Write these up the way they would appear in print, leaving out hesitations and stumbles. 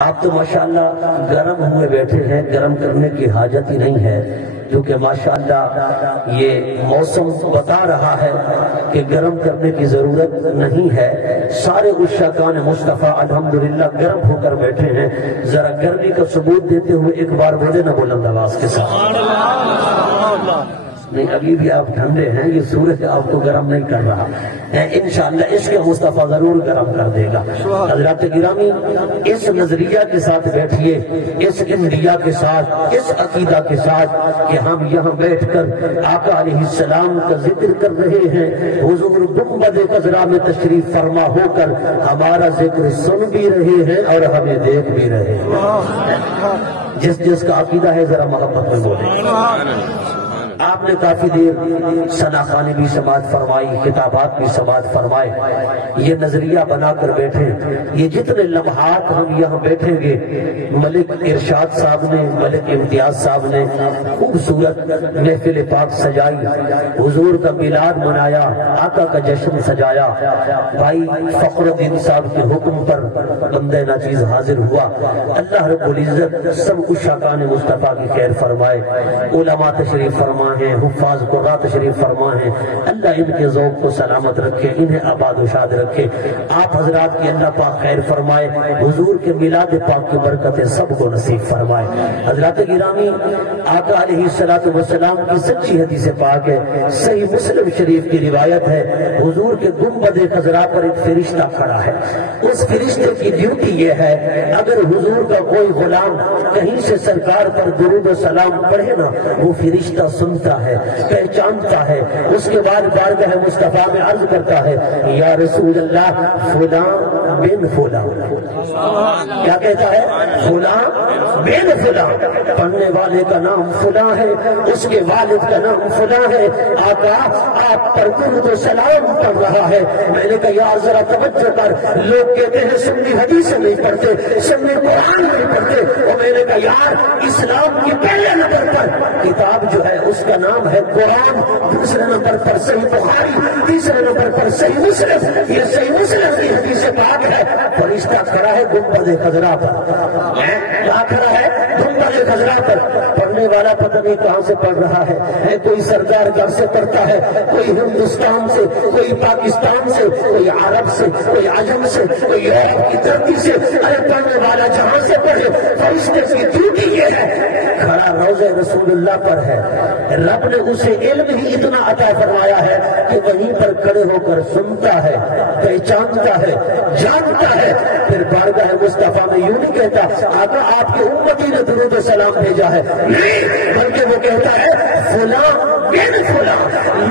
آپ تو ماشاءاللہ گرم ہوئے بیٹھے ہیں، گرم کرنے کی حاجت ہی نہیں ہے، کیونکہ ماشاءاللہ یہ موسم بتا رہا ہے کہ گرم کرنے کی ضرورت نہیں ہے۔ سارے عشاقان مصطفیٰ الحمدللہ گرم ہو کر بیٹھے ہیں۔ ذرا گرمی کا ثبوت دیتے ہوئے ایک بار بولے نا بلند آواز کے ساتھ۔ نہیں، ابھی بھی آپ ٹھنڈے ہیں، یہ سورج آپ کو گرم نہیں کر رہا، انشاءاللہ اس کے مصطفیٰ ضرور گرم کر دے گا۔ حضرات گرامی، اس نظریہ کے ساتھ بیٹھیے، اس انڈیا کے ساتھ، اس عقیدہ کے ساتھ کہ ہم یہاں بیٹھ کر آقا علیہ السلام کا ذکر کر رہے ہیں، حضور گنبد خضرا میں تشریف فرما ہو کر ہمارا ذکر سن بھی رہے ہیں اور ہمیں دیکھ بھی رہے ہیں۔ جس کا عقیدہ ہے ذرا محبت میں بولیں۔ آپ نے کافی دیر ثناخوانی بھی سماعت فرمائی، خطابات بھی سماعت فرمائے، یہ نظریہ بنا کر بیٹھے۔ یہ جتنے لمحات ہم یہاں بیٹھیں گے، ملک ارشاد صاحب نے، ملک امتیاز صاحب نے خوبصورت محفل پاک سجائی، حضور کا میلاد منایا، آقا کا جشن سجایا۔ بھائی فخر الدین صاحب کے حکم پر بندہ ناچیز حاضر ہوا۔ اللہ رب العزت سب عشاقان مصطفیٰ کی خیر فرمائے، علماء تشریف فرمائے ہیں، حفاظ قرآن تشریف فرما ہیں، اللہ ان کے ذوق کو سلامت رکھے، انہیں آباد و شاد رکھے۔ آپ حضرات کی اللہ پاک خیر فرمائے، حضور کے میلاد پاک کی برکتیں سب کو نصیب فرمائے۔ حضرات گرامی، آقا علیہ السلام کی سچی حدیث پاک ہے، صحیح مسلم شریف کی روایت ہے، حضور کے گنبد خضرا پر ایک فرشتہ کھڑا ہے۔ اس فرشتے کی ڈیوٹی یہ ہے، اگر حضور کا کوئی غلام کہیں سے سرکار پر درود و سلام پڑھے نا، وہ فرشتہ سنتا ہے، پہچانتا ہے، اس کے بعد بارگاہ مصطفیٰ میں عرض کرتا ہے، یا رسول اللہ فلاں بن فلاں۔ کیا کہتا ہے؟ فلاں بن فلاں، پڑھنے والے کا نام فلاں ہے، اس کے والد کا نام فلاں ہے، آقا آپ پر درود و سلام پڑھ رہا ہے۔ میں نے کہا یار ذرا توجہ کر، لوگ کہتے ہیں سنی حدیث نہیں پڑھتے، سنی قرآن نہیں پڑھتے، اور میں نے کہا یار اسلام کی پہلے نمبر پر کتاب جو ہے اس کا نام ہے قرآن، دوسرے نمبر پر صحیح بخاری، تیسرے نمبر پر صحیح مسلم۔ یہ صحیح مسلم کی حدیث پاک ہے۔ فرشتہ کھڑا ہے گنبد خضرا پر، کیا کھڑا ہے؟ گنبد خضرا پر۔ پڑھنے والا پتہ نہیں کہاں سے پڑھ رہا ہے، کوئی سردار گھر سے پڑھتا ہے، کوئی ہندوستان سے، کوئی پاکستان سے، کوئی عرب سے، کوئی عجم سے، کوئی یورپ کی دھرتی سے، ارے پڑھنے والا جہاں سے پڑھے، فرشتے کی ڈیوٹی یہ ہے، کھڑا روضہ رسول اللہ پر ہے۔ رب نے اسے علم ہی اتنا عطا فرمایا ہے کہ وہیں پر کھڑے ہو کر سنتا ہے، پہچانتا ہے، جانتا ہے۔ پھر بارگاہ مصطفیٰ میں یوں نہیں کہتا آقا آپ کے امتی نے درود و سلام بھیجا ہے، نہیں، بلکہ وہ کہتا ہے فلاں بن فلاں،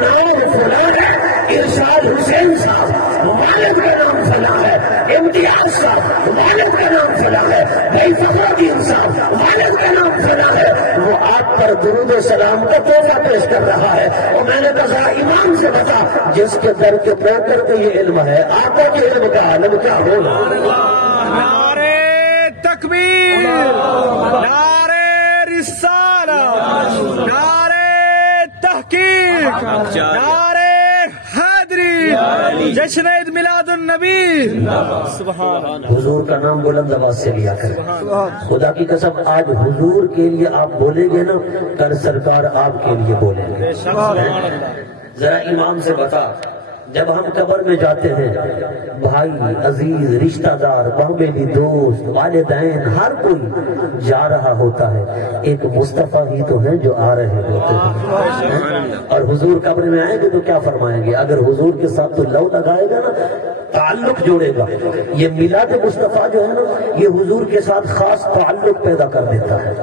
نام فلاں ہے، ارشاد حسین صاحب والد کا نام فلاں ہے، امتیاز صاحب والد کا نام فلاں ہے، بھائی فخر الدین صاحب والد کا نام فلاں ہے۔ وہ آپ پر درود و سلام کا تحفہ پیش کر رہا ہے۔ اور میں نے کہا ایمان سے بتا، جس کے در کے پوکر کے یہ علم ہے، آقا کے علم کا عالم کیا ہوگا؟ نعرے تکبیر، نعرے رسالت، نعرے تحقیق، نعرے حیدری، جشن عید میلاد النبی۔ سبحان اللہ۔ حضور کا نام بلند آواز سے لیا کریں۔ خدا کی قسم آج حضور کے لیے آپ بولیں گے نا، کل سرکار آپ کے لیے بولیں گے۔ ذرا ایمان سے بتا، جب ہم قبر میں جاتے ہیں، بھائی عزیز رشتہ دار محبوبی دوست والدین ہر کوئی جا رہا ہوتا ہے، ایک مصطفیٰ ہی تو ہیں جو آ رہے ہوتے ہیں۔ اور حضور قبر میں آئیں گے تو کیا فرمائیں گے؟ اگر حضور کے ساتھ تو لو لگائے گا نا، تعلق جوڑے گا۔ یہ میلاد مصطفیٰ جو ہے نا، یہ حضور کے ساتھ خاص تعلق پیدا کر دیتا ہے۔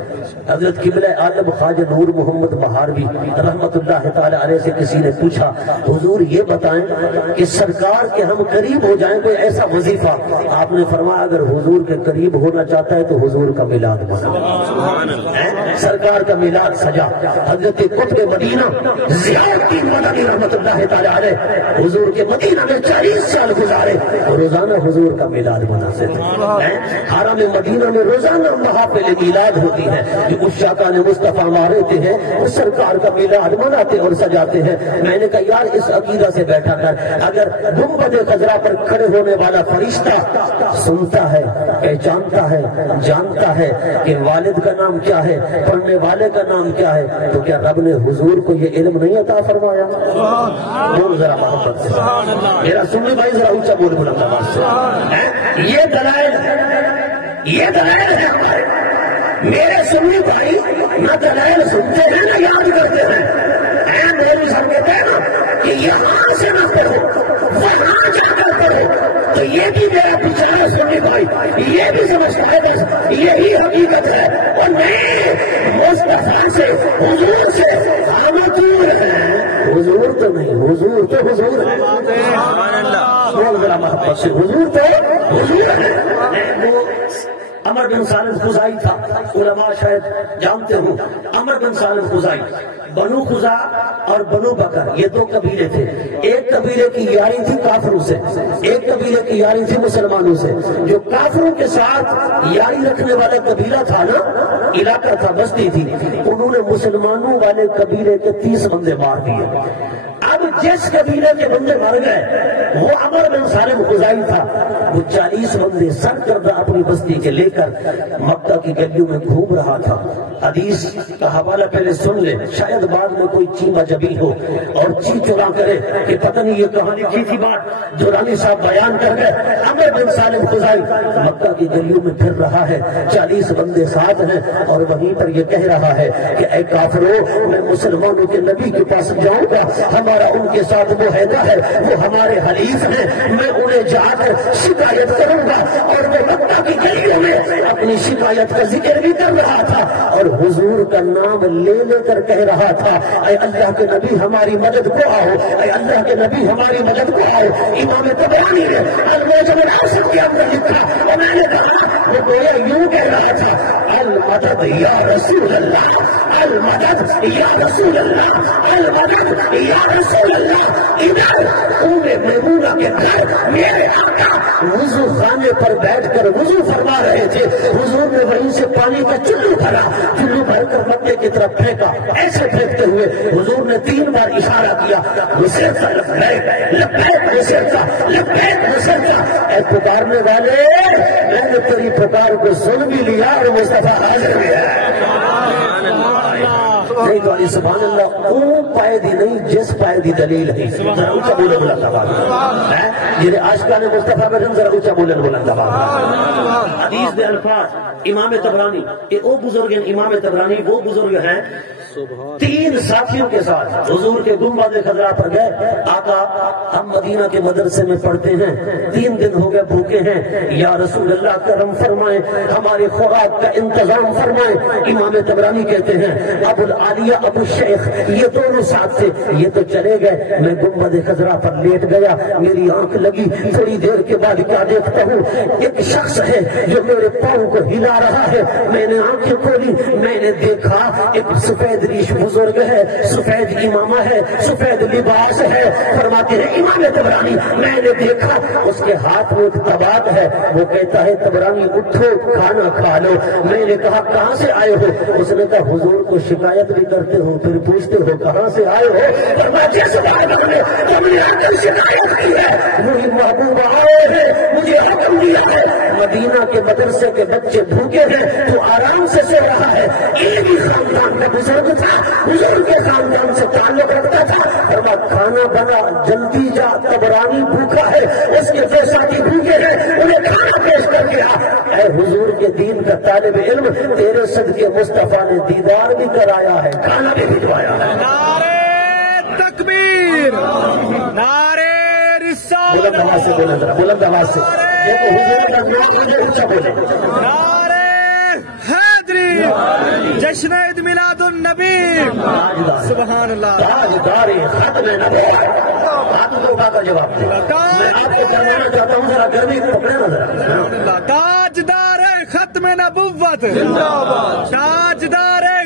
حضرت قبلہ عالم خواجہ نور محمد بہاروی رحمت اللہ تعالی علیہ سے کسی نے پوچھا حضور یہ بتائیں کہ سرکار کے ہم قریب ہو جائیں کوئی ایسا وظیفہ؟ آپ نے فرمایا اگر حضور کے قریب ہونا چاہتا ہے تو حضور کا میلاد بنا، سرکار کا میلاد سجا۔ حضرت قطب مدینہ ضیاء الدین مدنی رحمت اللہ تعالی علیہ حضور کے مدینہ میں 40 سال گزارے، روزانہ حضور کا میلاد مناتے تھے۔ حرم مدینہ میں روزانہ محافل میلاد ہوتی ہے، جو عشاقان مصطفیٰ مارتے ہیں وہ سرکار کا میلاد مناتے اور سجاتے ہیں۔ میں نے کہا یار اس عقیدہ سے بیٹھا کر اگر گنبد خضرا پر کھڑے ہونے والا فرشتہ سنتا ہے، پہچانتا ہے، جانتا ہے کہ والد کا نام کیا ہے، پڑھنے والے کا نام کیا ہے، تو کیا رب نے حضور کو یہ علم نہیں عطا فرمایا؟ بول ذرا محبت سے، میرا سنی بھائی ذرا اونچا بول بلند آواز سے، یہ دلائل ہے ہمارے میرے سنی بھائی، نہ دلائل سنتے ہیں نہ یاد کرتے ہیں، میرے صاحب کہتے ہیں نا کہ یہاں سے نہ پڑھو وہاں جا کر پڑھو، تو یہ بھی میرا بیچارہ سنی بھائی یہ بھی سمجھتا ہے بس یہی حقیقت ہے، اور نہیں مصطفیٰ سے حضور سے ہم دور ہیں، حضور تو نہیں، حضور تو حضور ہے، بول ذرا محبت سے، حضور تو حضور ہے۔ وہ عمر بن سالم خزائی تھا، علماء شاید جانتے ہوں، عمر بن سالم خزائی، بنو خزا اور بنو بکر یہ دو قبیلے تھے، ایک قبیلے کی یاری تھی کافروں سے، ایک قبیلے کی یاری تھی مسلمانوں سے۔ جو کافروں کے ساتھ یاری رکھنے والا قبیلہ تھا نا، علاقہ تھا، بستی تھی، انہوں نے مسلمانوں والے قبیلے کے 30 بندے مار دیے۔ اب جس قبیلے کے بندے مر گئے وہ عمر بن سالم خزائی تھا، وہ 40 بندے سر کردہ اپنی بستی کے لے کر مکہ کی گلیوں میں گھوم رہا تھا۔ حدیث کا حوالہ پہلے سن لے، شاید بعد میں کوئی چیما جبی ہو اور چی چورا کرے کہ پتہ نہیں یہ کہاں لکھی تھی بات جو رانی صاحب بیان کر گئے۔ عمر بن سالم خزائی مکہ کی گلیوں میں پھر رہا ہے، 40 بندے ساتھ ہیں، اور وہیں پر یہ کہہ رہا ہے کہ اے کافرو، میں مسلمانوں کے نبی کے پاس جاؤں گا، ہمارا ان کے ساتھ معاہدہ ہے، وہ ہمارے حلیف ہیں، میں انہیں جا کر شکایت کروں گا۔ اور وہ مکہ کی گلیوں میں اپنی شکایت کا ذکر بھی کر رہا تھا اور حضور کا نام لے لے کر کہہ رہا تھا، اے اللہ کے نبی ہماری مدد کو آؤ، اے اللہ کے نبی ہماری مدد کو آؤ۔ امام طبرانی نے المعجم الاوسط کے اندر لکھا، اور میں نے کہا وہ گویا یوں کہہ رہا تھا، المدد یا رسول اللہ، المدد یا رسول اللہ، المدد یا رسول اللہ۔ ادھر میمونہ کے گھر میرے آقا وضو خانے پر بیٹھ کر وضو فرما رہے تھے، حضور نے وہیں سے پانی کا چلو بھرا، چلو بھر کر مکے کی طرف پھینکا، ایسے پھینکتے ہوئے حضور نے 3 بار اشارہ کیا، مسرتا لبیک لبیک مسرتا لبیک مسرتا، اے پکارنے والے میں نے تیری پکار کو سن بھی لیا اور مصطفیٰ حاضر بھی ہے۔ نہیں تو علی سبحان اللہ، وہ پائے دی نہیں جس پائے دی دلیل ہے، ذرا اونچا بولے بلند آواز، یہ عاشقان مصطفیٰ کا ذرا اونچا بولے بلند آواز۔ حدیث دے الفاظ امام طبرانی، وہ بزرگ ہیں، امام طبرانی وہ بزرگ ہیں، 3 ساتھیوں کے ساتھ حضور کے گنبد خضرا پر گئے، آقا ہم مدینہ کے مدرسے میں پڑھتے ہیں، 3 دن ہو گئے بھوکے ہیں، یا رسول اللہ کرم فرمائیں، ہمارے خوراک کا انتظام فرمائیں۔ امام طبرانی کہتے ہیں ابو العالیہ ابو الشیخ یہ دونوں ساتھ تھے، یہ تو چلے گئے، میں گنبد خضرا پر لیٹ گیا، میری آنکھ لگی، تھوڑی دیر کے بعد کیا دیکھتا ہوں، ایک شخص ہے جو میرے پاؤں کو ہلا رہا ہے، میں نے آنکھیں کھولی، میں نے دیکھا ایک سفید ریش بزرگ ہے، سفید امامہ ہے، سفید لباس ہے۔ فرماتے ہیں امام طبرانی میں نے دیکھا اس کے ہاتھ میں ایک طباق ہے، وہ کہتا ہے طبرانی اٹھو کھانا کھا لو۔ میں نے کہا کہاں سے آئے ہو؟ اس نے کہا حضور کو شکایت بھی کرتے ہو پھر پوچھتے ہو کہاں سے آئے ہو؟ فرمایا جس بات میں تم نے آ کر شکایت کی ہے وہی محبوب آئے ہیں، مجھے حکم دیا ہے، مدینہ کے مدرسے کے بچے بھوکے ہیں تو آرام سے سو رہا ہے، ایک ہی خاندان کا بزرگ تھا، بزرگ کے خاندان سے تعلق رکھتا تھا، فرمایا کھانا بنا جلدی جا، طبرانی بھوکا ہے، اس کے 2 ساتھی بھوکے ہیں، انہیں کھانا پیش کر کے آ۔ اے حضور کے دین کا طالب علم، تیرے صدقے مصطفیٰ نے دیدار بھی کرایا ہے، کھانا بھی بھجوایا ہے۔ نعرے تکبیر، نعرے رسالت، بلند آواز سے بولیں ذرا، بلند آواز سے، دیکھو حضور کا نام مجھے اونچا بولیں۔ نعرے حیدری، جشن عید میلاد النبی، سبحان اللہ، تاجدار ختم نبوت، ہاتھ کو اٹھا کر جواب دے۔ میں آپ کو جاننا چاہتا ہوں، ذرا گرمی پکڑے نا ذرا۔ تاجدار ختم نبوت، تاجدار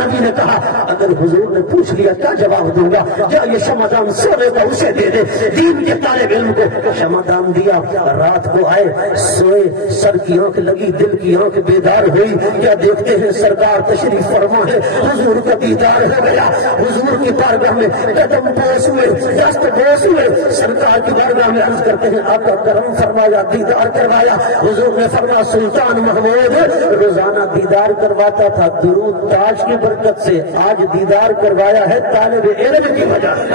نبی نے کہا اگر حضور نے پوچھ لیا کیا جواب دوں گا؟ جا یہ شمعدان سونے کا اسے دے دے۔ دین کے طالب علم کو شمعدان دیا، رات کو آئے، سوئے، سر کی آنکھ لگی، دل کی آنکھ بیدار ہوئی، کیا دیکھتے ہیں سرکار تشریف فرما ہے، حضور کا دیدار ہو گیا۔ حضور کی بارگاہ میں قدم بوس ہوئے، دست بوس ہوئے، سرکار کی بارگاہ میں عرض کرتے ہیں آقا کرم فرمایا، دیدار کروایا۔ حضور نے فرمایا سلطان محمود روزانہ دیدار کرواتا تھا، درود تاج کی برکت سے آج دیدار کروایا ہے طالب علم کی وجہ سے۔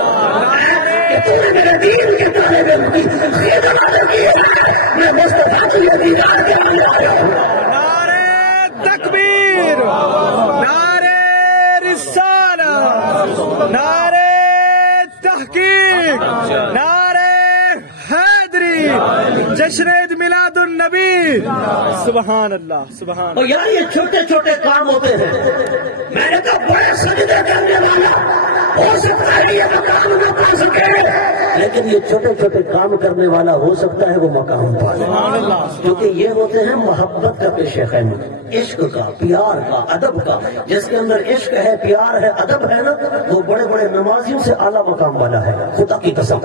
کہ تو نے میرے دین کے طالب علم کی خدمت کی ہے، میں مصطفیٰ کی دیدار کروایا ہوں۔ نعرہ تکبیر، نعرہ رسالہ، نعرہ تحقیق، نعرہ حیدری، جشن عید میلاد النبی۔ سبحان اللہ، سبحان اور یار یہ چھوٹے چھوٹے کام ہوتے ہیں، میں نے کہا بڑے سجدے کرنے والا ہو سکتا ہے یہ مقام نہ پا سکے، لیکن یہ چھوٹے چھوٹے کام کرنے والا ہو سکتا ہے وہ مقام پائے، کیونکہ یہ ہوتے ہیں محبت کا پیش خیم، عشق کا، پیار کا، ادب کا۔ جس کے اندر عشق ہے، پیار ہے، ادب ہے نا، وہ بڑے بڑے نمازیوں سے اعلیٰ مقام والا ہے، خدا کی قسم۔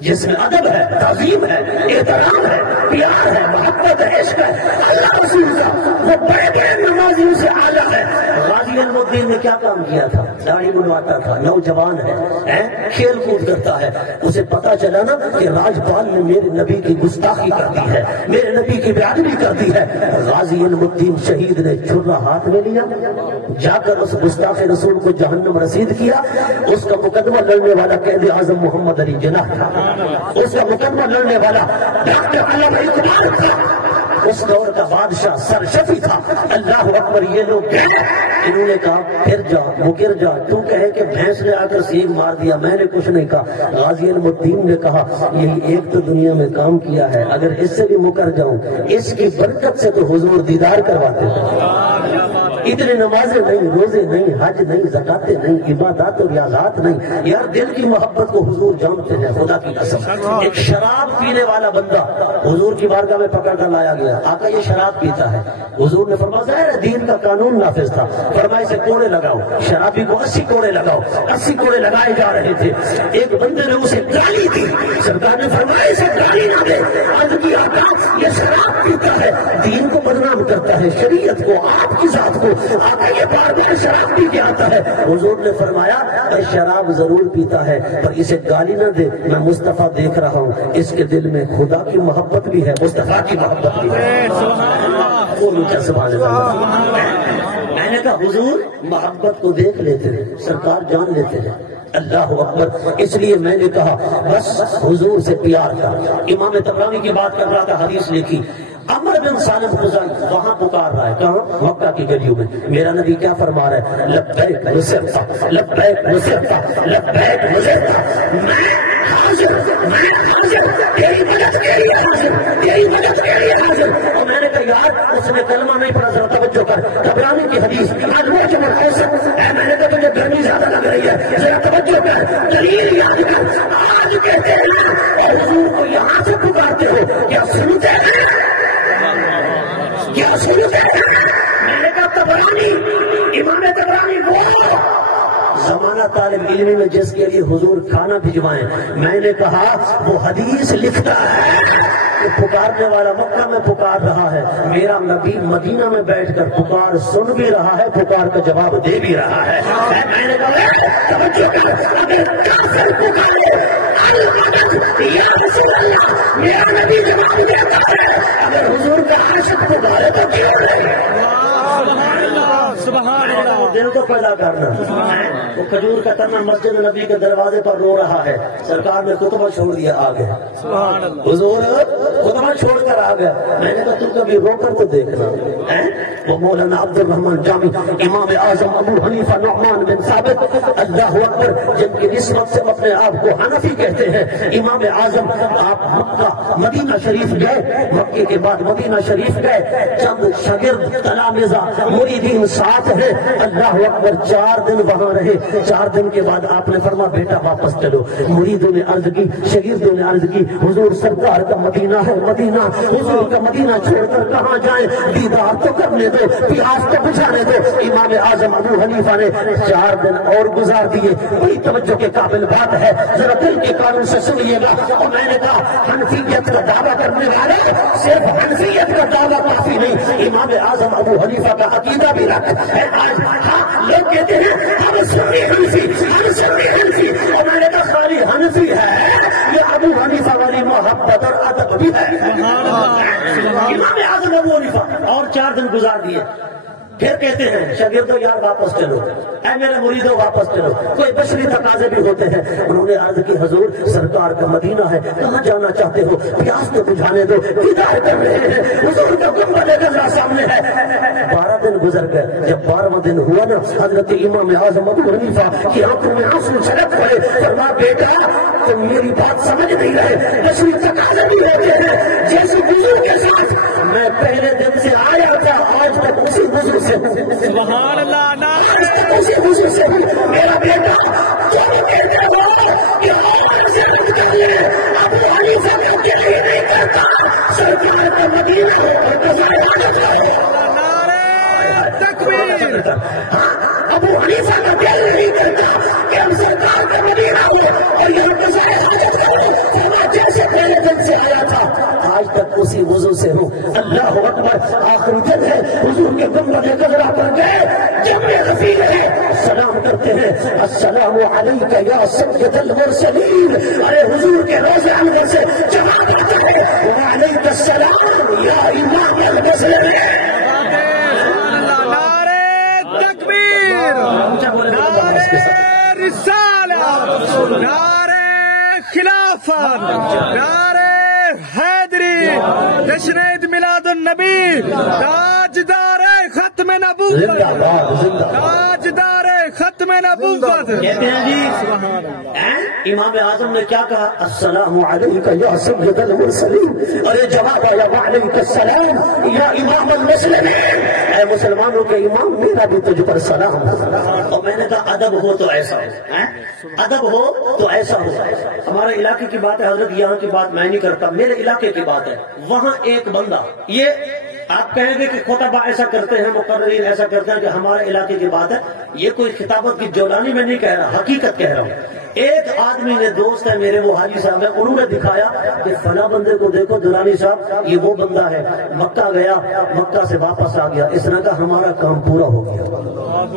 جس میں ادب ہے، تعظیم ہے، احترام ہے، پیار ہے، محبت ہے، عشق ہے، اللہ رسول کا، وہ بڑے بڑے نمازیوں سے اعلیٰ ہے۔ غازی المدین نے کیا کام کیا تھا؟ داڑھی بنواتا تھا، نوجوان ہے، کھیل کود کرتا ہے، اسے پتا چلا نا کہ راجپال نے میرے نبی کی گستاخی کر دی ہے، میرے نبی کی بے ادبی کر دی ہے۔ غازی المدین شہید نے چھرا ہاتھ میں لیا، جا کر اس گستاخ رسول کو جہنم رسید کیا۔ اس کا مقدمہ لڑنے والا قائد اعظم محمد علی جناح تھا، اس کا مقدمہ لڑنے والا ڈاکٹر علامہ اقبال تھا، اس دور کا بادشاہ سرشفی تھا۔ اللہ اکبر، یہ لوگ گئے، انہوں نے کہا پھر جا مکر جا، تو کہے کہ بھینس نے آ کر سینگ مار دیا، میں نے کچھ نہیں کہا۔ غازی المدین نے کہا یہی ایک تو دنیا میں کام کیا ہے، اگر اس سے بھی مکر جاؤں اس کی برکت سے تو حضور دیدار کرواتے ہیں۔ اتنے نمازیں نہیں، روزے نہیں، حج نہیں، زکاتیں نہیں، عبادات اور ریاضات نہیں، یار دل کی محبت کو حضور جانتے ہیں، خدا کی قسم۔ ایک شراب پینے والا بندہ حضور کی بارگاہ میں پکڑ کر لایا گیا، آقا یہ شراب پیتا ہے۔ حضور نے فرمایا ظاہر ہے دین کا قانون نافذ تھا، فرمایا اسے کوڑے لگاؤ، شرابی کو 80 کوڑے لگاؤ۔ 80 کوڑے لگائے جا رہے تھے، ایک بندے نے اسے گالی دی، سرکار نے فرمایا اسے گالی نہ دے، عرض کی آقا یہ شراب پیتا ہے، دین کو بدنام کرتا ہے، شریعت کو، آپ کی ذات کو، آقا یہ بار بار شراب پی کے آتا ہے۔ حضور نے فرمایا شراب ضرور پیتا ہے پر اسے گالی نہ دے، میں مصطفیٰ دیکھ رہا ہوں، اس کے دل میں خدا کی محبت بھی ہے، مصطفیٰ کی محبت بھی ہے۔ سبحان اللہ۔ میں نے کہا حضور محبت کو دیکھ لیتے ہیں، سرکار جان لیتے ہیں، اللہ اکبر۔ اس لیے میں نے کہا بس حضور سے پیار کا۔ امام طبرانی کی بات کر رہا تھا، حدیث لکھی، عمر بن سالم خزائی وہاں پکار رہا ہے، کہاں؟ مکہ کی گلیوں میں۔ میرا نبی کیا فرما رہا ہے؟ لبیک وسرتا، لبیک وسرتا، لبیک وسرتا، میں حاضر، میں حاضر، تیری مدد کے لیے حاضر، تیری مدد کے لیے حاضر۔ اور میں نے کہا یار اس نے کلمہ نہیں پڑھا، ذرا توجہ کر، طبرانی کی حدیث، المعجم الاوسط۔ میں نے کہا تجھے گرمی زیادہ لگ رہی ہے، ذرا توجہ کر، دلیل یاد کر، آج کہتے ہیں اور حضور کو یہاں سے پکارتے ہو، کیا سنتے ہیں؟ کیا سنتے ہیں؟ میں نے کہا طبرانی، امام طبرانی وہ زمانہ طالب علمی میں جس کے لیے حضور کھانا بھجوائیں، میں نے کہا وہ حدیث لکھتا ہے کہ پکارنے والا مکہ میں پکار رہا ہے، میرا نبی مدینہ میں بیٹھ کر پکار سن بھی رہا ہے، پکار کا جواب دے بھی رہا ہے۔ میں نے کہا توجہ کر، اگر کافر پکارے المدد یا رسول اللہ، میرا نبی جواب دیتا ہے، اگر حضور کا عاشق پکارے تو کیوں نہیں؟ سبحان اللہ۔ دل کو پیدا کرنا، وہ کھجور کا تنا مسجد نبی کے دروازے پر رو رہا ہے، سرکار نے خطبہ چھوڑ دیا، آ گئے حضور، خطبہ چھوڑ کر آ گیا۔ میں نے کہا تم کبھی رو کر تو دیکھنا۔ وہ مولانا عبد الرحمن جامی، امام اعظم ابو حنیفہ نعمان بن ثابت، اللہ اکبر، جن کی نسبت سے اپنے آپ کو حنفی کہتے ہیں، امام اعظم، آپ مکہ مدینہ شریف گئے، مکے کے بعد مدینہ شریف گئے، چند شاگرد تلامذہ مریدین ساتھ ہیں، اللہ اکبر، 4 دن وہاں رہے۔ 4 دن کے بعد آپ نے فرما بیٹا واپس چلو۔ مریدوں نے عرض کی، شاگردوں نے عرض کی، حضور سرکار کا مدینہ ہے، مدینہ مدینہ، حضور کا مدینہ چھوڑ کر کہاں جائیں، دیدار تو کرنے دو، پیاس تو بجھانے دو۔ امام اعظم ابو حنیفہ نے 4 دن اور گزار دیے۔ بڑی توجہ کے قابل بات ہے، ذرا دل کے قانون سے سنیے گا۔ اور میں نے کہا حنفیت کا دعویٰ کرنے والے صرف حنفیت کا دعویٰ کافی نہیں، امام اعظم ابو حنیفہ کا عقیدہ بھی رکھ ہے۔ آج لوگ کہتے ہیں ہم سنی حنفی، ہم سنی حنفی، اور میں نے کہا خالی حنفی ہے یہ ابو حنیفہ والی محبت اور ادب بھی ہے۔ امام اعظم ابو حنیفہ اور 4 دن گزار دیے، پھر کہتے ہیں شاگردو یار واپس چلو، اے میرے مریدوں واپس چلو۔ کوئی بشری تقاضے بھی ہوتے ہیں۔ انہوں نے عرض کی حضور سرکار کا مدینہ ہے، کہاں جانا چاہتے ہو؟ پیاس تو بجھانے دو، دیدار کر رہے ہیں، حضور کا گنبد خضرا سامنے ہے۔ 12 دن گزر گئے، جب 12واں دن ہوا نا، حضرت امام اعظم ابو حنیفہ کی آنکھوں میں آنسو چھلک پڑے۔ فرمایا بیٹا تم میری بات سمجھ نہیں رہے، بشری تقاضے بھی ہوتے ہیں، جیسے وضو کے ساتھ میں پہلے دن سے آیا تھا آج تک اسی وضو سے سبحان اللہ، اسی وضو سے میرا بیٹا تم کہتے ہو کہ اور زیادت کر لے، ابو حنیفہ کا دل ہی نہیں کرتا سرکار کا مدینہ ہو اور قضائے حاجت ہو۔ ابو حنیفہ کا دل نہیں کرتا کہ ہم سرکار کا مدینہ ہو اور یہ قضائے حاجت کرو۔ جیسے پہلے دن سے آیا تھا آج تک اسی وضو سے ہوں۔ اللہ اکبر، آخری دن ہے، حضور کے گنبد خضرا پر گئے، جمع غفیر ہے، سلام کرتے ہیں السلام علیک یا سید المرسلین۔ ارے حضور کے روضے انور سے جواب آتا ہے وعلیک السلام یا امام المسلمین۔ خلافت، نعرہ حیدری، جشن عید میلاد النبی، تاجدار ختم نبوت، تاجدار ختم نبوت۔ کہتے ہیں جی امام اعظم نے کیا کہا؟ السلام علیک یا سید المرسلین، اور یہ جواب آیا وعلیک السلام یا امام المسلمین۔ اے مسلمانوں کے امام میرا بھی تجھ پر سلام۔ اور میں نے کہا ادب ہو تو ایسا ہو، ادب ہو تو ایسا ہو۔ ہمارے علاقے کی بات ہے حضرت، یہاں کی بات میں نہیں کرتا، میرے علاقے کی بات ہے۔ وہاں ایک بندہ، یہ آپ کہیں گے کہ خطبہ ایسا کرتے ہیں، مقررین ایسا کرتے ہیں، کہ ہمارے علاقے کی بات ہے، یہ کوئی خطابت کی جولانی میں نہیں کہہ رہا، حقیقت کہہ رہا ہوں۔ ایک آدمی نے، دوست ہے میرے وہ حاجی صاحب ہے، انہوں نے دکھایا کہ فلاں بندے کو دیکھو دلانی صاحب، یہ وہ بندہ ہے، مکہ گیا، مکہ سے واپس آ گیا، اس نے کہا ہمارا کام پورا ہو گیا،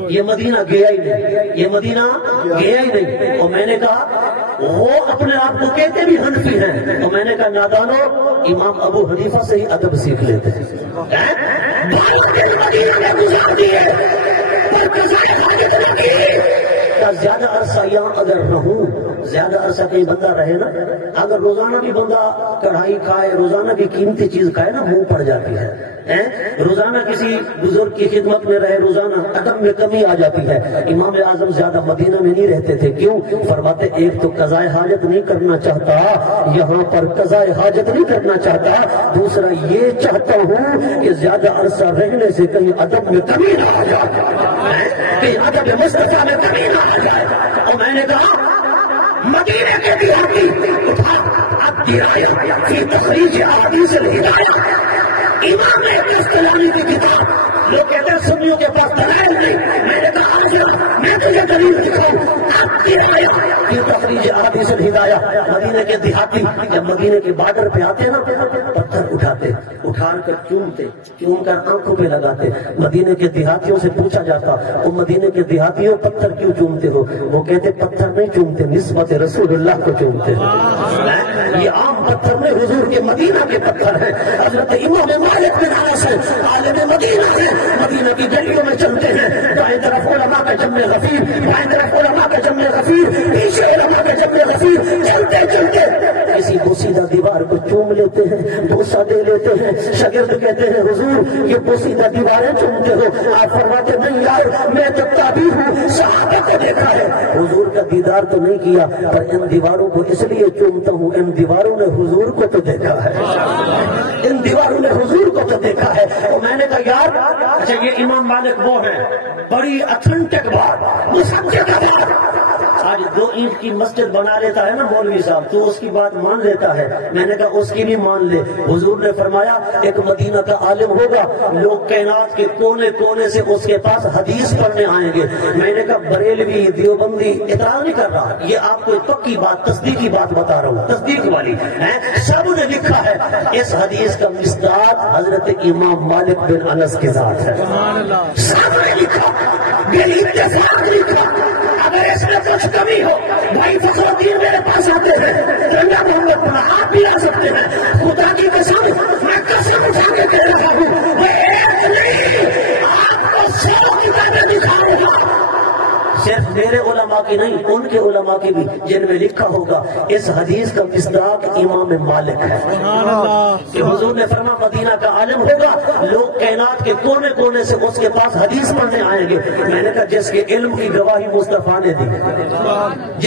یہ مدینہ گیا ہی نہیں، یہ مدینہ گیا ہی نہیں۔ اور میں نے کہا وہ اپنے آپ کو کہتے بھی حنفی ہیں، تو میں نے کہا نادانو امام ابو حنیفہ سے ہی ادب سیکھ لیتے ہیں۔ مدینہ میں گزار دیے، زیادہ عرصہ یہاں اگر رہوں، زیادہ عرصہ کہیں بندہ رہے نا، اگر روزانہ بھی بندہ کڑھائی کھائے، روزانہ بھی قیمتی چیز کھائے نا، منہ پڑ جاتی ہے۔ روزانہ کسی بزرگ کی خدمت میں رہے، روزانہ ادب میں کمی آ جاتی ہے۔ امام اعظم زیادہ مدینہ میں نہیں رہتے تھے، کیوں؟ فرماتے ایک تو قضائے حاجت نہیں کرنا چاہتا، یہاں پر قضائے حاجت نہیں کرنا چاہتا، دوسرا یہ چاہتا ہوں کہ زیادہ عرصہ رہنے سے کہیں ادب میں کمی نہ آ جائے، کہیں ادب مصطفیٰ میں کمی نہ آ جائے۔ اور میں نے کہا مدینے کے دیہاتی اب درایہ فی تخریج احادیث الہدایہ، امام قسطلانی کی کتاب، لوگ کہتے ہیں سنیوں کے پاس دلائل نہیں، میں نے کہا آج میں تجھے دلیل دکھاؤں، اب درایہ فی تخریج احادیث الہدایہ۔ مدینے کے دیہاتی جب مدینے کے بارڈر پہ آتے نا، پتھر اٹھاتے، اٹھا کر چومتے، چوم کر آنکھوں پہ لگاتے۔ مدینے کے دیہاتیوں سے پوچھا جاتا وہ مدینے کے دیہاتیوں پتھر کیوں چومتے ہو؟ وہ کہتے پتھر نہیں چومتے، نسبت رسول اللہ کو چومتے ہیں۔ یہ عام پتھر نہیں، حضور کے مدینہ کے پتھر ہیں۔ حضرت امام مالک بن انس ہے، عالم مدینہ ہے، مدینہ کی گلیوں میں چلتے ہیں، دائیں طرف علماء کا جمع غفیر، بائیں طرف علماء کا جمع غفیر، پیچھے علماء کا جمع غفیر، چلتے چلتے کسی بوسیدہ دیوار کو چوم لیتے ہیں، بوسہ دے لیتے ہیں۔ شاگرد کہتے ہیں حضور یہ بوسیدہ دیواریں چومتے ہو؟ آپ فرماتے نہیں یار میں تو تابع ہوں، صحابہ کو دیکھا ہے، حضور کا دیدار تو نہیں کیا، پر ان دیواروں کو اس لیے چومتا ہوں، ان دیواروں نے حضور کو تو دیکھا ہے، ان دیواروں نے حضور کو تو دیکھا ہے۔ اور میں نے کہا یار اچھا یہ امام مالک وہ ہیں، بڑی اتھینٹک بات، مصدق بات، آج 2 اینٹ کی مسجد بنا لیتا ہے نا مولوی صاحب، تو اس کی بات مان لیتا ہے. میں نے کہا اس کی بھی مان لے. حضور نے فرمایا ایک مدینہ کا عالم ہوگا، لوگ کائنات کے کونے کونے سے اس کے پاس حدیث پڑھنے آئیں گے. میں نے کہا بریلوی دیوبندی اعتراض نہیں کر رہا، یہ آپ کو ایک پکی بات تصدیقی بات بتا رہا ہوں، تصدیق والی ہے. سب نے لکھا ہے اس حدیث کا مصداق حضرت امام مالک بن انس کی ذات ہے. سب نے لکھا، بال اتفاق لکھا. اگر اس میں کچھ کمی ہو بھائی فخر الدین میرے پاس آتے ہیں، رنگا محمد پڑھا، آپ بھی آ سکتے ہیں. خدا کی قسم میں قسم اٹھا کے کہہ رہا ہوں، میں ایک نہیں آپ کو 100 کتابیں دکھا رہا ہوں، صرف میرے علماء کی نہیں، ان کے علماء کی بھی، جن میں لکھا ہوگا اس حدیث کا مصداق امام مالک ہے. کہ حضور نے فرمایا مدینہ کا عالم ہوگا، لوگ کائنات کے کونے کونے سے اس کے پاس حدیث پڑھنے آئیں گے. میں نے کہا جس کے علم کی گواہی مصطفیٰ نے دی،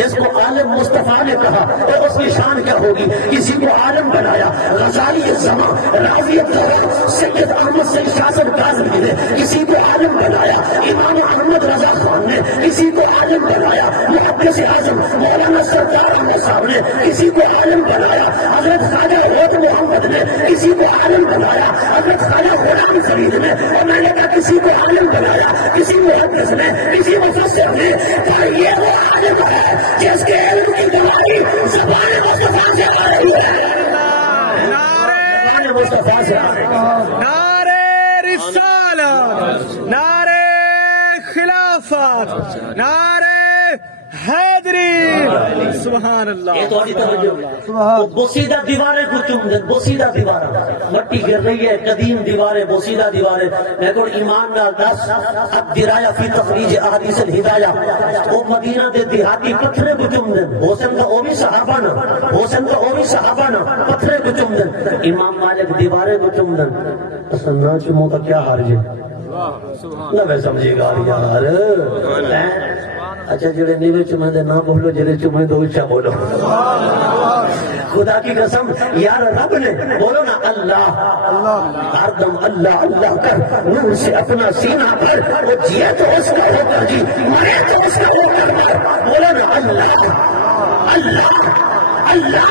جس کو عالم مصطفیٰ نے کہا، اور اس کی شان کیا ہوگی؟ کسی کو عالم بنایا غزالی زمان، راضی الدوران، سید احمد سے شاذب کاظمی نے کسی کو عالم بنایا، امام احمد رضا خان نے کسی کو عالم بنایا، محدث اعظم مولانا سرکار احمد صاحب نے کسی کو عالم بنایا، حضرت خواجہ حوت محمد نے کسی کو عالم بنایا، حضرت خواجہ غلام فرید نے، اور میں نے کہا کسی کو عالم بنایا، کسی محدث نے، کسی مفسر نے. پر یہ وہ عالم ہے جس کے علم کی گواہی زبان مصطفیٰ سے آ رہی ہے، زبان مصطفیٰ سے آ رہی ہے. نعرہ رسالت، نعرہ خلافت، نعرہ حیدری، سبحان اللہ. یہ تو آدھی توجہ، بوسیدہ دیواریں کو چوم دیں، بوسیدہ دیواریں، مٹی گر رہی ہے، قدیم دیواریں، بوسیدہ دیواریں. میں کہوں ایمان نال دس، اب درایا فی تخریج احادیث الہدایہ، وہ مدینہ دے دیہاتی پتھرے کو چوم دیں. حسن کا وہ بھی صحابہ نا، حسن کا وہ بھی صحابہ نا، پتھرے کو چوم دیں. امام مالک دیواریں کو چوم دیں. اصل نہ چوموں کا کیا حرج ہے؟ نہ میں سمجھے گا یار. اچھا جڑے نیوے چمے دے نہ بولو، جڑے چمے دو اچھا بولو. خدا کی قسم یار رب نے بولو نا اللہ، ہر دم اللہ اللہ کر، نور سے اپنا سینہ پر، وہ جیے تو اس کا ہو کر جی، مرے تو اس کا ہو کر مر. بولو نا اللہ اللہ اللہ.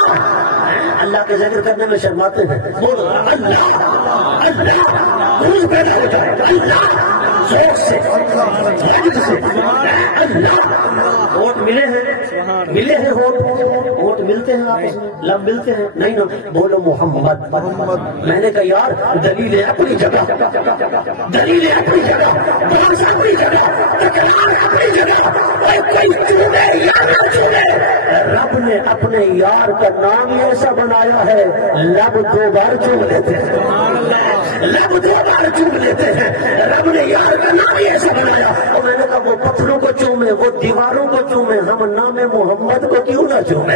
اللہ کے ذکر کرنے میں شرماتے ہیں، بولو اللہ اللہ، روز پیدا ہو جائے اللہ، ذوق سے وجد سے اللہ. ووٹ ملے ہیں، ملے ہیں ووٹ ملتے ہیں، آپس میں لب ملتے ہیں نہیں نا. بولو محمد. میں نے کہا یار دلیل اپنی جگہ، دلیل اپنی جگہ، بحث اپنی جگہ، تکرار اپنی جگہ، کوئی چومے یا نہ چومے، رب نے اپنے یار کا نام ہی ایسا بنایا ہے، لب 2 بار چوم لیتے ہیں، لب 2 بار چوم لیتے ہیں. رب نے یار کا نام ہی ایسا بنایا. اور میں نے کہا وہ پتھروں کو چومے، وہ دیواروں کو چومے، ہم نام محمد کو کیوں نہ چومے؟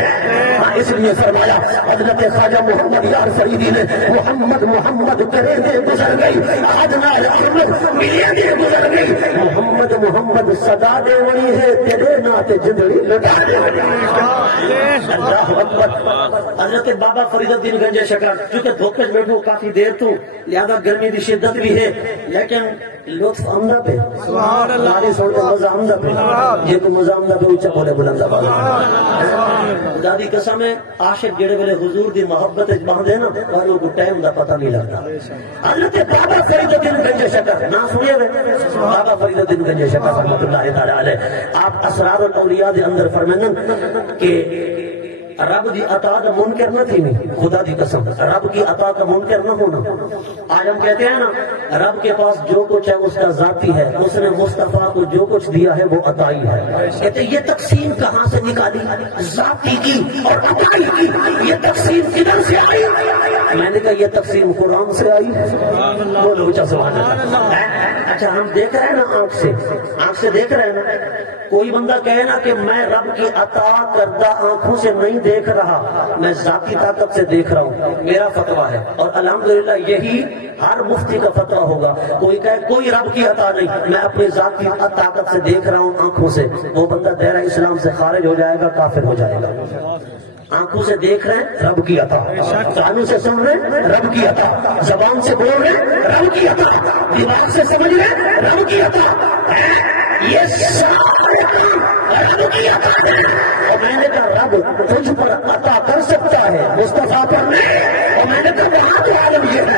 اس لیے فرمایا حضرت خواجہ محمد یار فریدی نے، محمد محمد کرے دے گزر گئی، آدنا احمد ملے دے گزر گئی، محمد محمد صدا دے وڑی ہے، تیرے نات جندڑی لٹا دے وڑی. اللہ اکبر. حضرت بابا فرید الدین گنج شکر، چونکہ دھوکے میں بیٹھو کافی دیر تو لہذا گرمی کی شدت بھی ہے، لیکن لطف آمدہ پہ ہماری سوڑ کے مزہ آمدہ پہ، یہ کو مزہ آمدہ پہ اچھا بولے بلندہ بازا. دادی قسم ہے عاشق جڑے ویلے حضور دی محبت باندھے نا، والوں کو ٹائم دا پتہ نہیں لگتا. حضرت بابا فرید الدین گنج شکر نہ سنیے ہوئے، بابا فرید الدین گنج شکر رحمۃ اللہ تعالی علیہ، آپ اسرار الاولیاء دے اندر فرمائیں کہ رب دی عطا کا منکر نہ تھی. خدا دی قسم رب کی عطا کا منکر نہ ہونا. آج ہم کہتے ہیں نا رب کے پاس جو کچھ ہے اس کا ذاتی ہے، اس نے مصطفیٰ کو جو کچھ دیا ہے وہ عطائی ہے. کہتے ہیں یہ تقسیم کہاں سے نکالی؟ ذاتی کی اور عطائی کی. یہ تقسیم کدھر سے آئی؟ میں نے کہا یہ تقسیم قرآن سے آئی. بولو اچھا سبحان اللہ. اچھا ہم دیکھ رہے ہیں نا آنکھ سے دیکھ رہے ہیں نا. کوئی بندہ کہے نا کہ میں رب کی عطا کردہ آنکھوں سے نہیں دیکھ رہا، میں ذاتی طاقت سے دیکھ رہا ہوں، میرا فتویٰ ہے اور الحمدللہ یہی ہر مفتی کا فتویٰ ہوگا. کوئی کہے کوئی رب کی عطا نہیں، میں اپنی ذاتی طاقت سے دیکھ رہا ہوں آنکھوں سے، وہ بندہ دائرہ اسلام سے خارج ہو جائے گا، کافر ہو جائے گا. آنکھوں سے دیکھ رہے ہیں رب کی عطا، کانوں سے سن رہے ہیں رب کی عطا، زبان سے بول رہے ہیں رب کی عطا، دماغ سے سمجھ رہے ہیں رب کی عطا. یہ سارے رب کی عطا ہے۔ اور میں نے کہا رب تجھ پر عطا کر سکتا ہے، مصطفیٰ پر نہیں۔ اور میں نے کہا وہاں تو عالم یہ ہے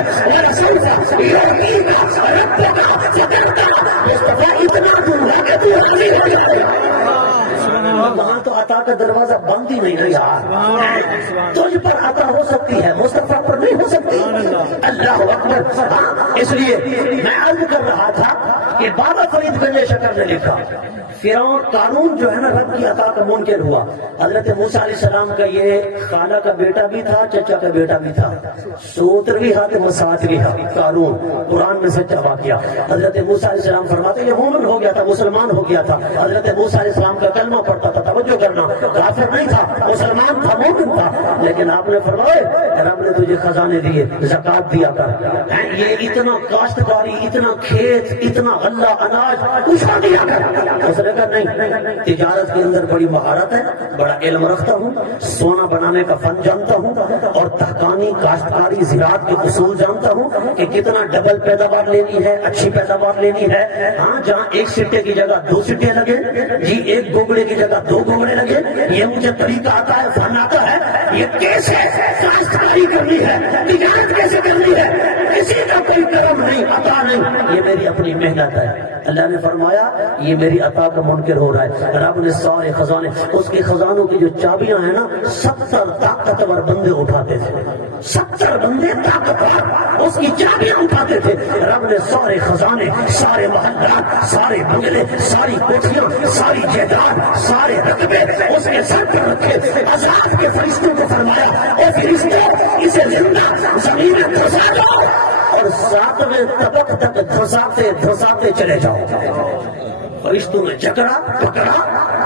مصطفیٰ اتنا دور ہے کہ تو راضی ہو جائے۔ وہاں تو عطا کا دروازہ بند ہی نہیں رہا، تجھ پر عطا ہو سکتی ہے، مصطفیٰ پر نہیں ہو سکتی۔ اللہ اکبر۔ اس لیے میں عرض کر رہا تھا کہ بابا فرید گنج شکر نے لکھا فرعون قارون جو ہے نا رب کی عطا کا منکر ہوا۔ حضرت موسیٰ علیہ السلام کا یہ خالہ کا بیٹا بھی تھا، چچا کا بیٹا بھی تھا، سوتر بھی ہاتھ مساط بھی تھا قارون، قرآن میں سچا واقعہ۔ حضرت موسیٰ علیہ السلام فرماتے یہ مومن ہو گیا تھا، مسلمان ہو گیا تھا۔ حضرت موسیٰ علیہ السلام کا کلمہ پڑھتا تھا، توجہ کرنا، کافر نہیں تھا، مسلمان تھا، مومن تھا، لیکن آپ نے فرمایا رب نے تجھے خزانے دیے، زکات دیا کر۔ یہ اتنا کاشتکاری، اتنا کھیت، اتنا غلہ اناج اٹھا دیا کر۔ اس نے کہا نہیں، تجارت کے اندر بڑی مہارت ہے، بڑا علم رکھتا ہوں، سونا بنانے کا فن جانتا ہوں، اور تحقانی کاشتکاری زراعت کے اصول جانتا ہوں کہ کتنا ڈبل پیداوار لینی ہے، اچھی پیداوار لینی ہے۔ ہاں جہاں ایک سٹے کی جگہ 2 سٹے لگے، جی ایک گوگڑے کی جگہ 2 گوگڑے لگے، یہ مجھے طریقہ آتا ہے، فن آتا ہے، یہ کیسے کاشتکاری کرنی ہے، تجارت کیسے کرنی ہے، کسی کا کوئی کرم نہیں، عطا نہیں، یہ میری اپنی محنت ہے۔ اللہ نے فرمایا یہ میری عطا کا منکر ہو رہا ہے۔ رب نے سارے خزانے، اس کے خزانوں کی جو چابیاں ہیں نا 70 طاقتور بندے اٹھاتے تھے، 70 بندے طاقتور اس کی چابیاں اٹھاتے تھے۔ رب نے سارے خزانے، سارے محلات، سارے بنگلے، ساری کوٹھیاں، ساری جائیداد، سارے رقبے اس کے سر پر رکھے۔ عذاب کے فرشتوں کو فرمایا اے فرشتوں اسے زندہ زمین میں دھسا دو اور 7ویں طبق تک دھساتے دھساتے چلے جاؤ۔ فرشتوں نے جکڑا، پکڑا،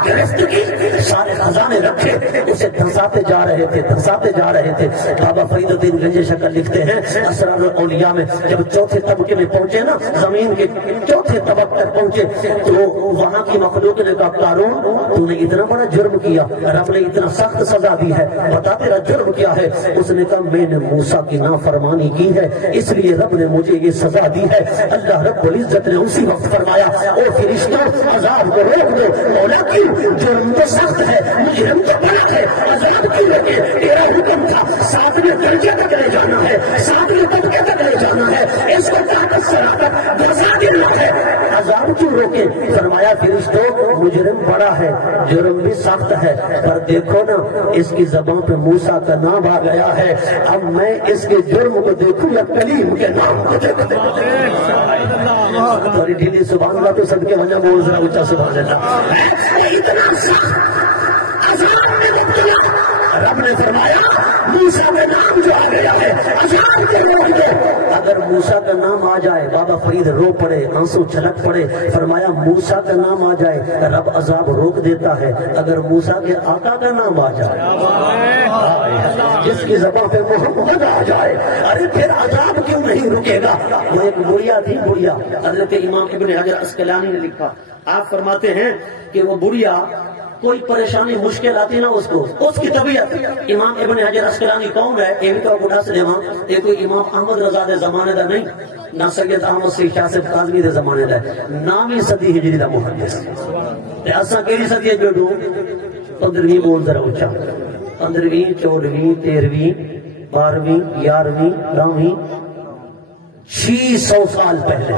گرفت کی، سارے خزانے رکھے، اسے دھساتے جا رہے تھے، دھساتے جا رہے تھے۔ بابا فرید الدین گنج شکر لکھتے ہیں اسرار الاولیاء میں جب 4تھے طبقے میں پہنچے نا، زمین کے 4تھے طبق تک پہنچے تو وہاں کی مخلوق نے کہا قارون تو نے اتنا بڑا جرم کیا، رب نے اتنا سخت سزا دی ہے، بتا تیرا جرم کیا ہے؟ اس نے کہا میں نے موسیٰ کی نافرمانی کی ہے، اس لیے رب نے مجھے یہ سزا دی ہے۔ اللہ رب العزت نے اسی وقت فرمایا او فرشتوں عذاب کو روک دو۔ مولا کیوں؟ جرم تو سخت ہے، مجرم تو بڑا ہے، عذاب کیوں روکے؟ تیرا حکم تھا 7ویں درجے تک لے جانا ہے، 7ویں طبقے تک لے جانا ہے، اس کو طاقت سے دھسا دینا ہے، عذاب کیوں روکے؟ فرمایا فرشتوں مجرم بڑا ہے، جرم بھی سخت ہے، پر دیکھو نا اس کی زبان پہ موسیٰ کا نام آ گیا ہے، اب میں اس کے جرم کو دیکھوں یا کلیم کے نام کو دیکھوں؟ تھوڑی ڈھیلی سبحان اللہ تو صدقے وجہ بول ذرا اونچا سبحان اللہ۔ اتنا سخت عذاب میں مبتلا، رب نے فرمایا موسیٰ کا نام جو آ گیا ہے عذاب کے روک دو۔ اگر موسیٰ کا نام آ جائے، بابا فرید رو پڑے، آنسو چھلک پڑے، فرمایا موسیٰ کا نام آ جائے رب عذاب روک دیتا ہے، اگر موسیٰ کے آقا کا نام آ جائے، جس کی زبان پہ محمد آ جائے، ارے پھر عذاب کیوں نہیں رکے گا؟ وہ ایک بڑھیا تھی، بڑھیا حضرت امام ابن حجر عسقلانی نے لکھا، آپ فرماتے ہیں کہ وہ بڑھیا کوئی پریشانی مشکل آتی نا اس کو، اس کی طبیعت، امام ابن حجر عسقلانی کون ہے؟ ایک تو بڑھا سے امام، ایک کوئی امام احمد رضا دے زمانے دا نہیں، نہ سید احمد سی شاسب قاضمی دے زمانے دا، نامی صدی ہجری دا محدث۔ ایسا کیڑی صدی ہے بیٹھو؟ 15ویں بول ذرا اونچا، 15ویں 14ویں 13ویں 12ویں 11ویں 9ویں 600 سال پہلے،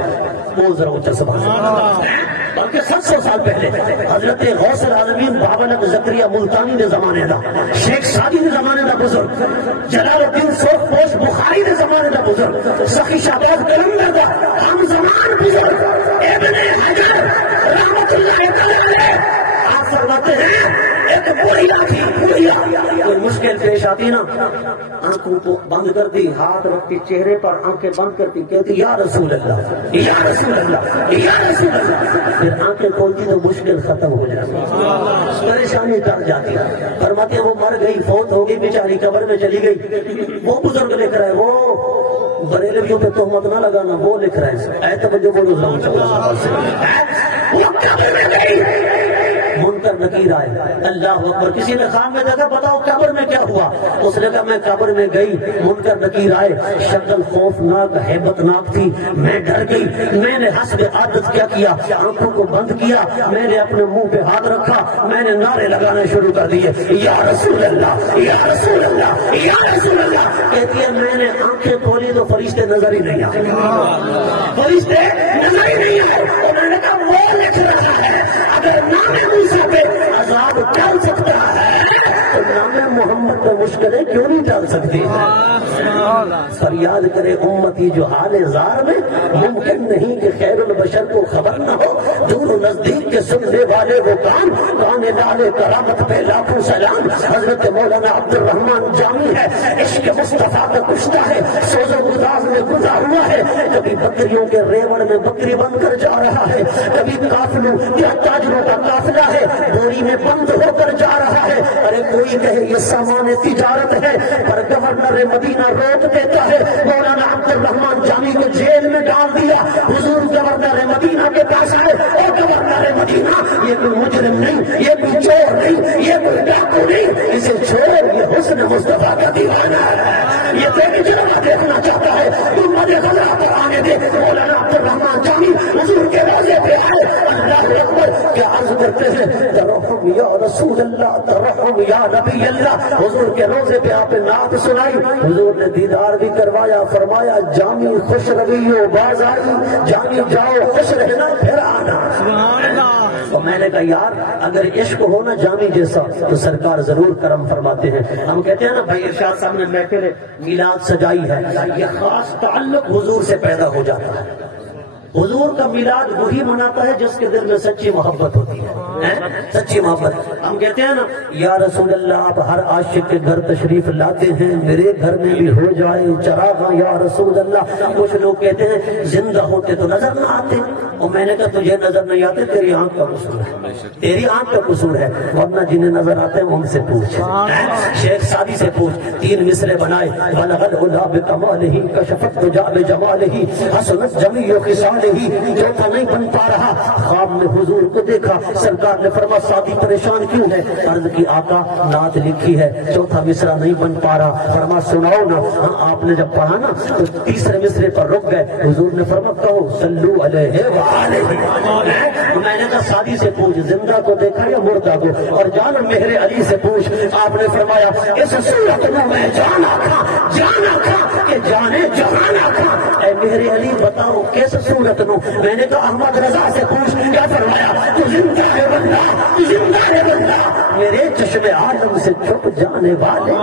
بول ذرا اونچا سبحان اللہ، بلکہ 700 سال پہلے حضرت غوث العالمین بابا زکریا ملتانی دے زمانے دا، شیخ سعدی دے زمانے دا بزرگ، جلال الدین سرخ پوش بخاری دے زمانے دا بزرگ، سخی شہباز قلندر دا ہم زمان بزرگ ابن حجر رحمت اللہ علیہ، آپ فرماتے ہیں ایک بڑھیا تھی، بڑھیا کوئی مشکل پیش آتی نا، آنکھوں کو بند کرتی، ہاتھ رکھتی چہرے پر، آنکھیں بند کرتی، کہتی یا رسول اللہ یا رسول اللہ یا رسول اللہ، پھر آنکھیں کھولتی تو مشکل ختم ہو جاتی، پریشانی ٹل جاتی۔ فرماتے وہ مر گئی، فوت ہو گئی بیچاری، قبر میں چلی گئی، وہ بزرگ لکھ رہا ہے، وہ بریلویوں پہ تہمت نہ لگانا، وہ لکھ رہا ہے، اے توجہ بولو ذرا اونچا، وہ قبر میں گئی، منکر نکیر آئے. اللہ اکبر. کسی نے خواب میں دیکھا بتاؤ قبر میں کیا ہوا؟ اس نے کہا میں قبر میں گئی, منکر نکیر آئے, شکل خوفناک ہیبت ناک تھی, میں ڈر گئی. میں نے حسب عادت کیا کیا, آنکھوں کو بند کیا, میں نے اپنے منہ پہ ہاتھ رکھا, میں نے نعرے لگانے شروع کر دیے, یا رسول اللہ یا رسول اللہ یا رسول اللہ. کہتی ہے میں نے آنکھیں کھولی تو فرشتے نظر ہی نہیں آئے, فرشتے نظر ہی نہیں آئے. انہوں نے کہا وہ لکھ رہا ہے اگر نام موسیٰ پہ عذاب ٹل سکتا ہے تو نام محمد پہ مشکلیں کیوں نہیں ٹل سکتی؟ فریاد کرے امتی جو حال زار میں, ممکن نہیں کہ خیر البشر کو خبر نہ ہو. دور و نزدیک کے سننے والے وہ کام, کان لالے کرامت پہ لاکھوں سلام. حضرت مولانا عبد الرحمان جامی ہے, عشق مصطفیٰ کا کشتہ ہے, سوز و گداز میں گزا ہوا ہے. کبھی بکریوں کے ریوڑ میں بکری بن کر جا رہا ہے, کبھی قافلوں کیا تاجروں کا قافلہ ہے بوری میں بند ہو کر جا رہا ہے. ارے کوئی کہے یہ سامان تجارت ہے, پر گورنر مدینہ روک دیتا ہے. مولانا عبد الرحمان جامی کو جیل میں ڈال دیا. حضور گورنر مدینہ کے پاس آئے, اور گورنر مدینہ یہ کوئی مجرم نہیں, یہ کوئی چور نہیں, یہ کوئی ڈاکو نہیں, اسے چھوڑ, یہ حسن مصطفیٰ کا دیوانہ ہے, یہ تیری جلوہ دیکھنا چاہتا ہے. تم مجھے خزرہ پر آنے دے. مولانا عبد الرحمان جامی حضور کے روزے پہ آئے, اللہ اکبر کیا عرض کرتے ہیں, ترحم یا رسول اللہ, ترحم یا نبی اللہ. حضور کے روزے پہ آپ نے نعت سنائی, حضور نے دیدار بھی کروایا, فرمایا جامی خوش رویو باز آئی, جامی جاؤ خوش رہنا پھر آنا. تو میں نے کہا یار اگر عشق ہو نا جامی جیسا تو سرکار ضرور کرم فرماتے ہیں. ہم کہتے ہیں نا بھائی ارشاد صاحب نے محفل میلاد سجائی ہے, یہ خاص تعلق حضور سے پیدا ہو جاتا ہے. حضور کا میلاد وہی مناتا ہے جس کے دل میں سچی محبت ہوتی ہے, سچی محبت. ہم کہتے ہیں نا یا رسول اللہ آپ ہر عاشق کے گھر تشریف لاتے ہیں, میرے گھر میں بھی ہو جائے چراغاں یا رسول اللہ. کچھ لوگ کہتے ہیں زندہ ہوتے تو نظر نہ آتے, اور میں نے کہا تجھے نظر نہیں آتے تیری آنکھ کا قصور ہے, تیری آنکھ کا قصور ہے, ورنہ جنہیں نظر آتے ہیں ان سے پوچھ. شیخ سادی سے پوچھ, 3 مصرے بنائے, بلغ العلا بکمالہ کشفت الدجا بجمالہ حسنت جمیع خصالہ. چوتھا نہیں بن پا رہا, خواب میں حضور کو دیکھا, سرکار نے فرمایا سادی پریشان کیوں ہے؟ عرض کی آقا نعت لکھی ہے, چوتھا مصرع نہیں بن پا رہا. فرمایا سناؤ نا. آپ نے جب پڑھا نا تو تیسرے مصرے پر رک گئے. حضور نے فرمایا کہو صلو علیہ وآلہ. میں نے کہا سادی سے پوچھ زندہ کو دیکھا یا مردہ کو, اور جان مہر علی سے پوچھ. آپ نے فرمایا اس صورت میں میں جان آکھا کہ جانے جہان آکھا. اے مہر علی بتاؤ کس صورت نو؟ میں نے کہا احمد رضا سے پوچھ. کیا فرمایا تو زندہ ہے بندہ, تو زندہ ہے بندہ, میرے چشم عالم سے چھپ جانے والے.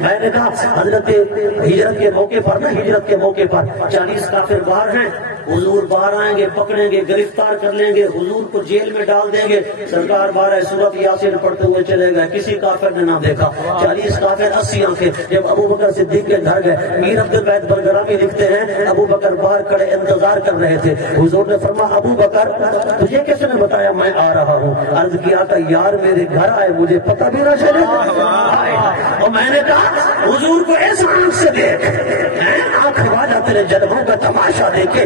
میں نے کہا حضرت ہجرت کے موقع پر نا, ہجرت کے موقع پر 40 کافر باہر ہیں, حضور باہر آئیں گے, پکڑیں گے, گرفتار کر لیں گے, حضور کو جیل میں ڈال دیں گے. سرکار 12 سورت یاسین پڑھتے ہوئے چلے گئے, کسی کافر نے نہ دیکھا. 40 کافر 80 آنکھیں. جب ابو بکر صدیق کے گھر گئے, میر عبد الوحید برگرامی لکھتے ہیں ابو بکر باہر کھڑے انتظار کر رہے تھے. حضور نے فرمایا ابو بکر تجھے کس نے بتایا میں آ رہا ہوں؟ عرض کیا تھا یار میرے گھر آئے مجھے پتہ بھی نہ چلے. اور میں نے کہا حضور کو ایسا آنکھ سے دیکھ, آنکھ والا تیرے جلووں کا تماشا دیکھے.